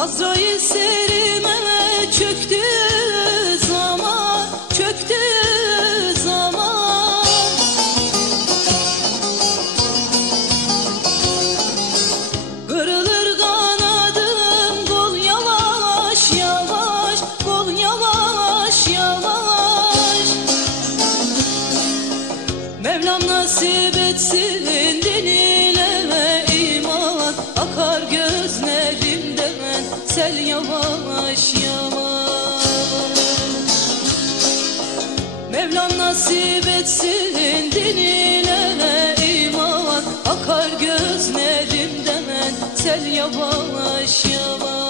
Azrail serime çöktü zaman çöktü zaman. Kırılır kanadım kol yavaş yavaş kol yavaş yavaş. Mevlam nasip etsin. sel yavaş yavaş. Mevlam nasip etsin dinine iman. Akar gözlerimden sel yavaş yavaş.